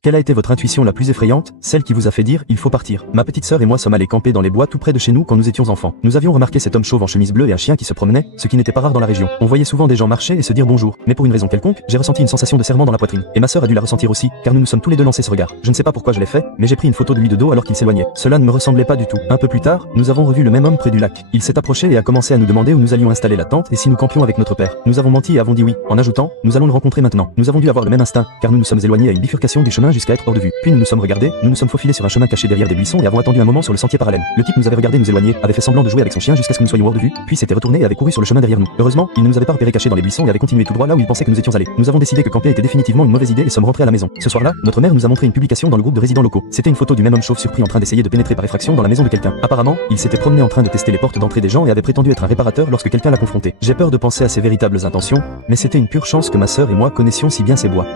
Quelle a été votre intuition la plus effrayante, celle qui vous a fait dire « il faut partir ». Ma petite sœur et moi sommes allés camper dans les bois tout près de chez nous quand nous étions enfants. Nous avions remarqué cet homme chauve en chemise bleue et un chien qui se promenait, ce qui n'était pas rare dans la région. On voyait souvent des gens marcher et se dire bonjour, mais pour une raison quelconque, j'ai ressenti une sensation de serrement dans la poitrine. Et ma sœur a dû la ressentir aussi, car nous nous sommes tous les deux lancés ce regard. Je ne sais pas pourquoi je l'ai fait, mais j'ai pris une photo de lui de dos alors qu'il s'éloignait. Cela ne me ressemblait pas du tout. Un peu plus tard, nous avons revu le même homme près du lac. Il s'est approché et a commencé à nous demander où nous allions installer la tente et si nous campions avec notre père. Nous avons menti et avons dit oui, en ajoutant, nous allons le rencontrer maintenant. Nous avons dû avoir le même instinct, car nous nous sommes éloignés à une bifurcation du chemin jusqu'à être hors de vue. Puis nous nous sommes regardés, nous nous sommes faufilés sur un chemin caché derrière des buissons et avons attendu un moment sur le sentier parallèle. Le type nous avait regardé nous éloigner, avait fait semblant de jouer avec son chien jusqu'à ce que nous soyons hors de vue, puis s'était retourné et avait couru sur le chemin derrière nous. Heureusement, il ne nous avait pas repéré cachés dans les buissons et avait continué tout droit là où il pensait que nous étions allés. Nous avons décidé que camper était définitivement une mauvaise idée et sommes rentrés à la maison. Ce soir-là, notre mère nous a montré une publication dans le groupe de résidents locaux. C'était une photo du même homme chauve surpris en train d'essayer de pénétrer par effraction dans la maison de quelqu'un. Apparemment, il s'était promené en train de tester les portes d'entrée des gens et avait prétendu être un réparateur lorsque quelqu'un l'a confronté. J'ai peur de penser à ses véritables intentions, mais c'était une pure chance que ma sœur et moi connaissions si bien ces bois.